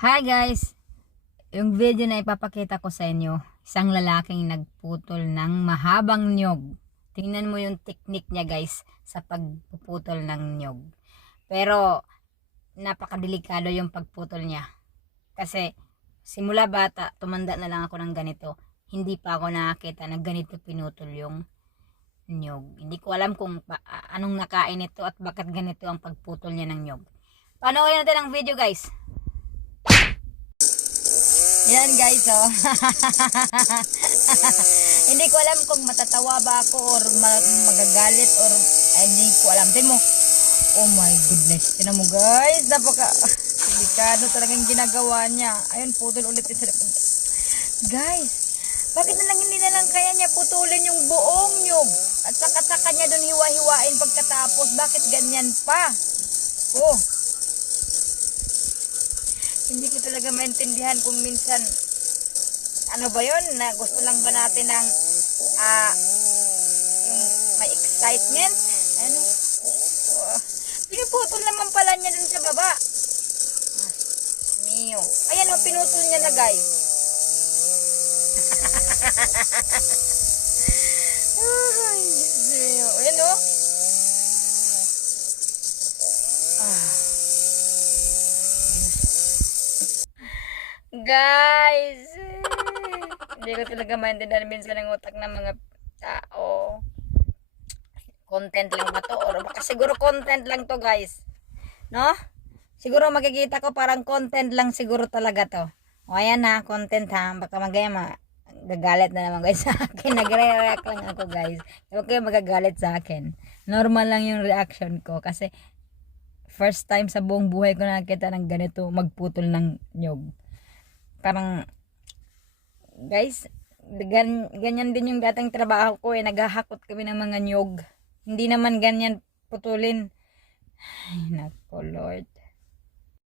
Hi guys! Yung video na ipapakita ko sa inyo, isang lalaking nagputol ng mahabang niyog. Tingnan mo yung technique niya guys sa pagpuputol ng niyog. Pero napakadelikado yung pagputol niya. Kasi simula bata, tumanda na lang ako ng ganito. Hindi pa ako nakakita na ganito pinutol yung niyog. Hindi ko alam kung anong nakain ito at bakit ganito ang pagputol niya ng niyog. Panoorin natin ang video guys. Yan guys, oh. Hindi ko alam kung matatawa ba ako or magagalit or hindi ko alam. Tingnan mo. Oh my goodness. Tingnan mo guys. Napaka delikado talagang ginagawa niya. Ayun, putol ulit isa. Guys, bakit na lang hindi na lang kaya niya putulin yung buong nyug? At saka niya doon hiwa-hiwain pagkatapos. Bakit ganyan pa? Oh. Hindi ko talaga maintindihan kung minsan ano ba yon na gusto lang ba natin ng yung may excitement ano pinuputol naman pala niya dun sa baba. Mio, ayan o, pinutol niya na guys. Ay, Diyos, ayan o. Guys, hindi ko talaga maintindihan minsan ang utak ng mga tao. Content lang ba to? Or baka siguro content lang to guys. No? Siguro makikita ko parang content lang siguro talaga to. O ayan na, content ha. Baka magaya gagalit na naman guys sa akin. Nagre-react lang ako guys. Huwag kayo magagalit sa akin. Normal lang yung reaction ko. Kasi first time sa buong buhay ko nakita ng ganito magputol ng nyog. Parang guys, ganyan din yung dating trabaho ko naghahakot kami ng mga nyog. Hindi naman ganyan putulin. Ay nako Lord.